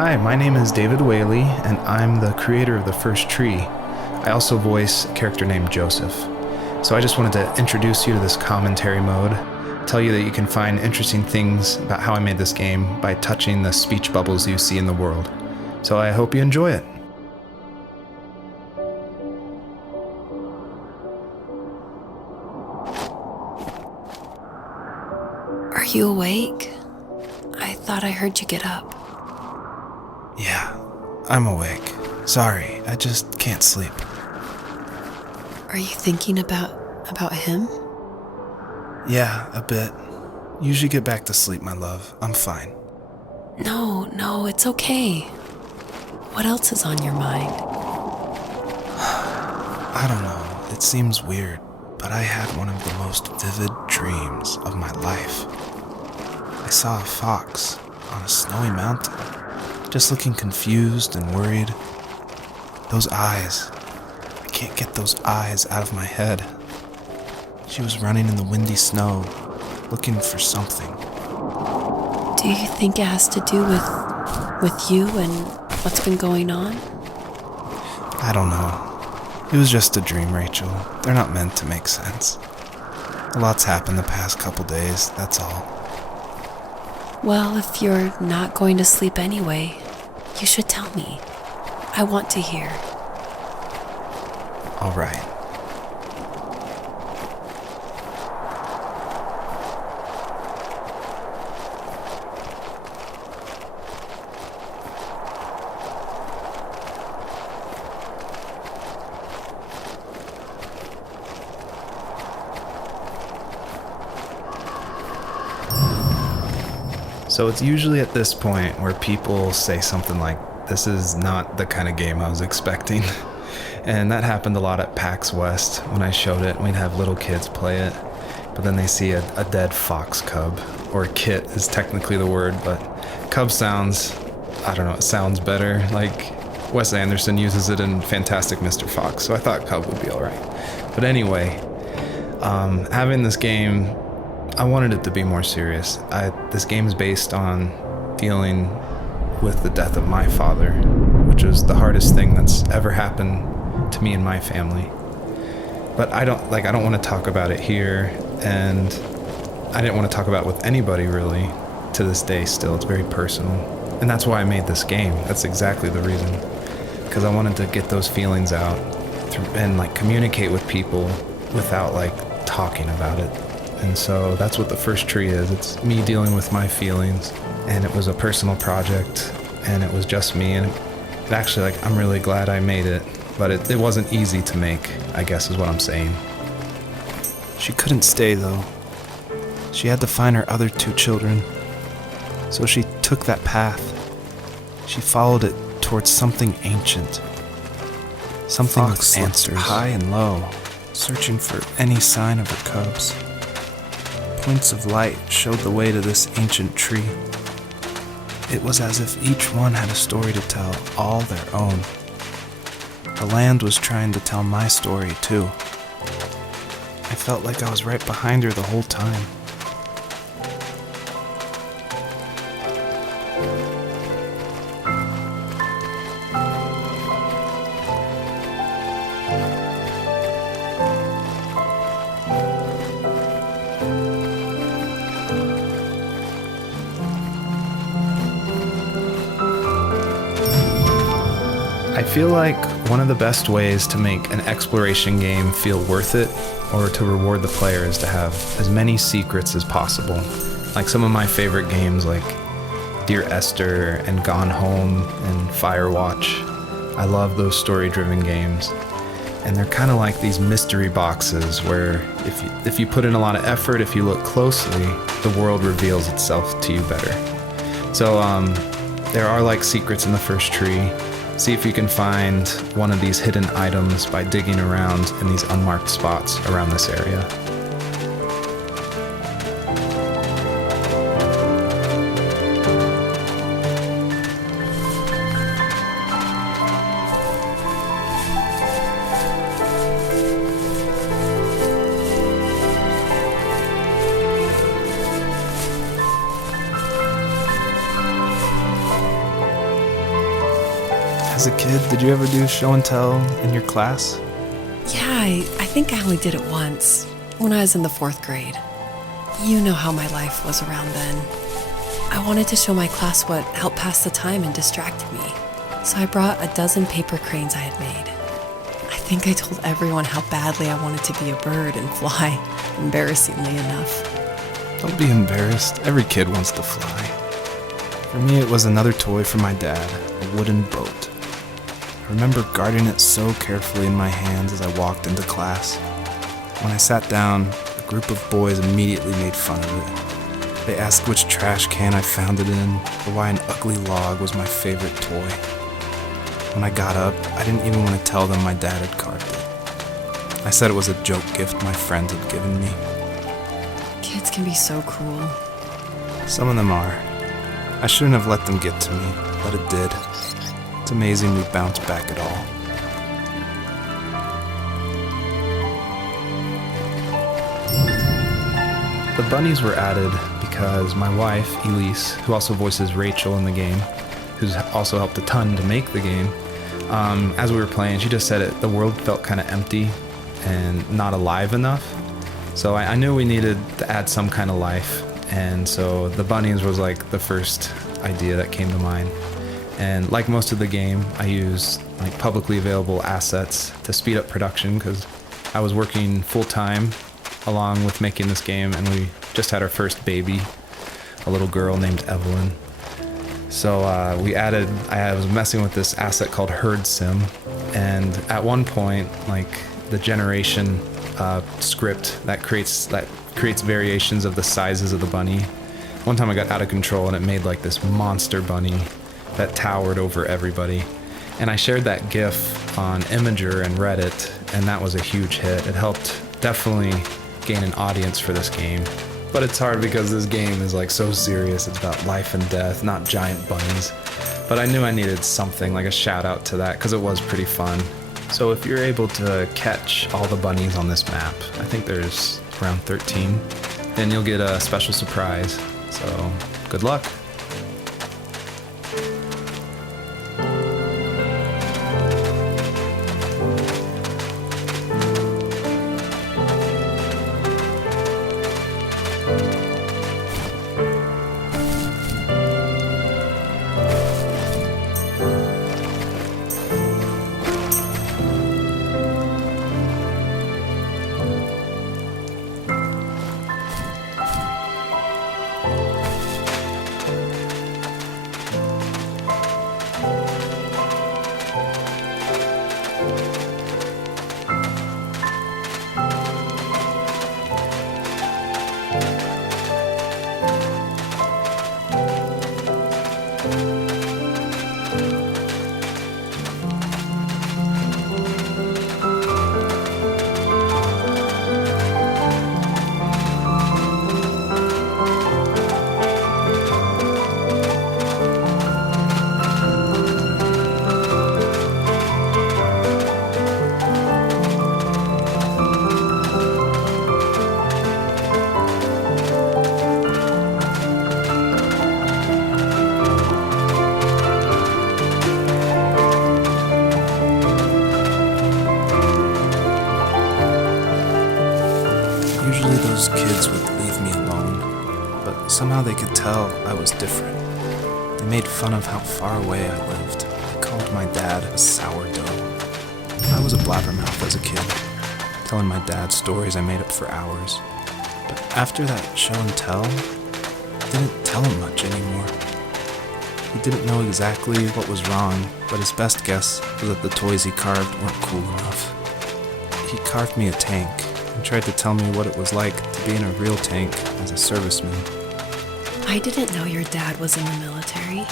Hi, my name is David Whaley, and I'm the creator of the First Tree. I also voice a character named Joseph. So I just wanted to introduce you to this commentary mode, tell you that you can find interesting things about how I made this game by touching the speech bubbles you see in the world. So I hope you enjoy it. Are you awake? I thought I heard you get up. Yeah, I'm awake. Sorry, I just can't sleep. Are you thinking about him? Yeah, a bit. Usually get back to sleep, my love. I'm fine. No, it's okay. What else is on your mind? I don't know. It seems weird, but I had one of the most vivid dreams of my life. I saw a fox on a snowy mountain, just looking confused and worried. Those eyes. I can't get those eyes out of my head. She was running in the windy snow, looking for something. Do you think it has to do with you and what's been going on? I don't know. It was just a dream, Rachel. They're not meant to make sense. A lot's happened the past couple days, that's all. Well, if you're not going to sleep anyway, you should tell me. I want to hear. All right. So it's usually at this point where people say something like, "This is not the kind of game I was expecting." And that happened a lot at PAX West. When I showed it, we'd have little kids play it, but then they see a dead fox cub, or kit is technically the word, but cub sounds, I don't know, it sounds better. Like Wes Anderson uses it in Fantastic Mr. Fox, so I thought cub would be all right. But anyway, having this game, I wanted it to be more serious. This game is based on dealing with the death of my father, which was the hardest thing that's ever happened to me and my family. But I don't want to talk about it here, and I didn't want to talk about it with anybody really to this day still. It's very personal. And that's why I made this game. That's exactly the reason. Because I wanted to get those feelings out and communicate with people without talking about it. And so that's what the First Tree is. It's me dealing with my feelings, and it was a personal project, and it was just me, and it actually, I'm really glad I made it, but it wasn't easy to make, I guess is what I'm saying. She couldn't stay, though. She had to find her other 2 children. So she took that path. She followed it towards something ancient. Something with answers, high and low, searching for any sign of her cubs. Points of light showed the way to this ancient tree. It was as if each one had a story to tell, all their own. The land was trying to tell my story, too. I felt like I was right behind her the whole time. I feel like one of the best ways to make an exploration game feel worth it, or to reward the player, is to have as many secrets as possible. Like some of my favorite games like Dear Esther and Gone Home and Firewatch. I love those story-driven games. And they're kind of like these mystery boxes where if you put in a lot of effort, if you look closely, the world reveals itself to you better. So there are secrets in the First Tree. See if you can find one of these hidden items by digging around in these unmarked spots around this area. As a kid, did you ever do show and tell in your class? Yeah, I think I only did it once, when I was in the 4th grade. You know how my life was around then. I wanted to show my class what helped pass the time and distracted me, so I brought a dozen paper cranes I had made. I think I told everyone how badly I wanted to be a bird and fly, embarrassingly enough. Don't be embarrassed. Every kid wants to fly. For me, it was another toy from my dad, a wooden boat. I remember guarding it so carefully in my hands as I walked into class. When I sat down, a group of boys immediately made fun of it. They asked which trash can I found it in, or why an ugly log was my favorite toy. When I got up, I didn't even want to tell them my dad had carved it. I said it was a joke gift my friends had given me. Kids can be so cruel. Some of them are. I shouldn't have let them get to me, but it did. It's amazing we bounced back at all. The bunnies were added because my wife, Elise, who also voices Rachel in the game, who's also helped a ton to make the game, as we were playing, she just said the world felt kind of empty and not alive enough. So I knew we needed to add some kind of life, and so the bunnies was like the first idea that came to mind. And like most of the game, I used like publicly available assets to speed up production because I was working full-time along with making this game, and we just had our first baby, a little girl named Evelyn. So I was messing with this asset called Herd Sim, and at one point, like the generation script that creates variations of the sizes of the bunny. One time I got out of control and it made like this monster bunny that towered over everybody. And I shared that GIF on Imager and Reddit, and that was a huge hit. It helped definitely gain an audience for this game. But it's hard because this game is like so serious. It's about life and death, not giant bunnies. But I knew I needed something, like a shout out to that, because it was pretty fun. So if you're able to catch all the bunnies on this map, I think there's around 13, then you'll get a special surprise. So good luck. Usually those kids would leave me alone, but somehow they could tell I was different. They made fun of how far away I lived. They called my dad a sourdough. I was a blabbermouth as a kid, telling my dad stories I made up for hours. But after that show and tell, I didn't tell him much anymore. He didn't know exactly what was wrong, but his best guess was that the toys he carved weren't cool enough. He carved me a tank and tried to tell me what it was like to be in a real tank as a serviceman. I didn't know your dad was in the military.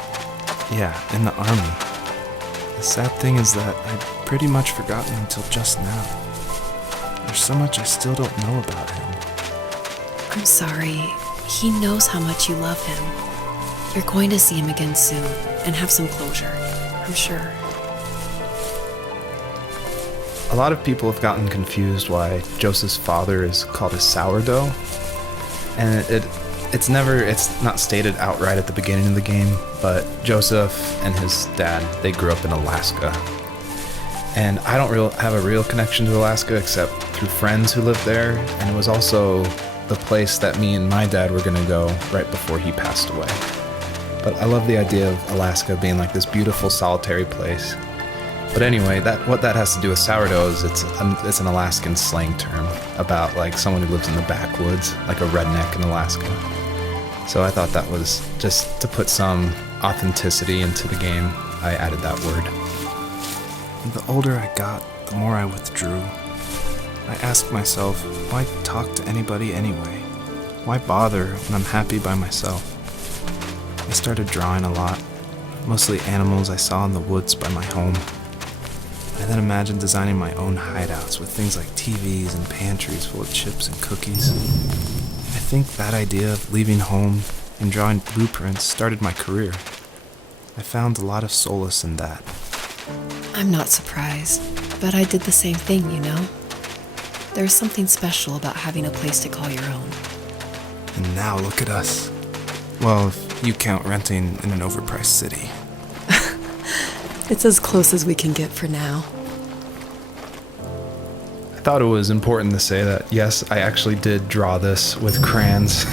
Yeah, in the army. The sad thing is that I'd pretty much forgotten until just now. There's so much I still don't know about him. I'm sorry. He knows how much you love him. You're going to see him again soon and have some closure, I'm sure. A lot of people have gotten confused why Joseph's father is called a sourdough, and it it's not stated outright at the beginning of the game, but Joseph and his dad, they grew up in Alaska. And I don't have a real connection to Alaska except through friends who lived there, and it was also the place that me and my dad were going to go right before he passed away. But I love the idea of Alaska being like this beautiful solitary place. But anyway, what that has to do with sourdough is it's an Alaskan slang term about like someone who lives in the backwoods, like a redneck in Alaska. So I thought that was just to put some authenticity into the game, I added that word. The older I got, the more I withdrew. I asked myself, why talk to anybody anyway? Why bother when I'm happy by myself? I started drawing a lot, mostly animals I saw in the woods by my home. I then imagined designing my own hideouts with things like TVs and pantries full of chips and cookies. I think that idea of leaving home and drawing blueprints started my career. I found a lot of solace in that. I'm not surprised, but I did the same thing, you know? There's something special about having a place to call your own. And now look at us. Well, if you count renting in an overpriced city. It's as close as we can get for now. I thought it was important to say that, yes, I actually did draw this with crayons.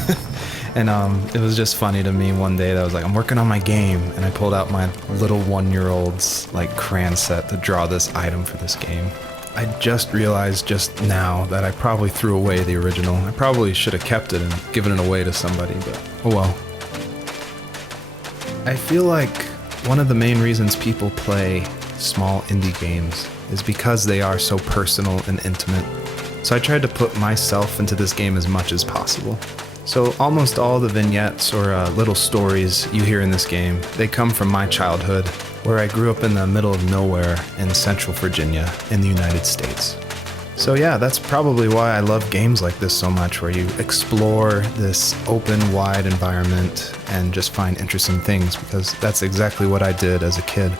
And it was just funny to me one day that I was like, I'm working on my game, and I pulled out my little 1-year-old's like crayon set to draw this item for this game. I just realized just now that I probably threw away the original. I probably should have kept it and given it away to somebody, but oh well. I feel like one of the main reasons people play small indie games is because they are so personal and intimate. So I tried to put myself into this game as much as possible. So almost all the vignettes or little stories you hear in this game, they come from my childhood, where I grew up in the middle of nowhere in Central Virginia in the United States. So yeah, that's probably why I love games like this so much, where you explore this open, wide environment and just find interesting things, because that's exactly what I did as a kid.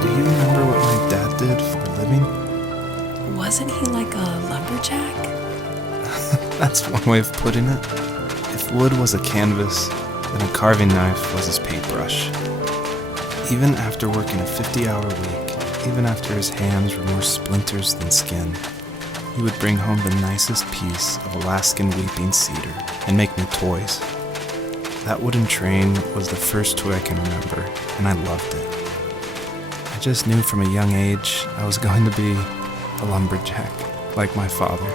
Do you remember what my dad did for a living? Wasn't he like a lumberjack? That's one way of putting it. If wood was a canvas, then a carving knife was his paintbrush. Even after working a 50-hour week, even after his hands were more splinters than skin, he would bring home the nicest piece of Alaskan weeping cedar and make me toys. That wooden train was the first toy I can remember, and I loved it. I just knew from a young age I was going to be a lumberjack, like my father.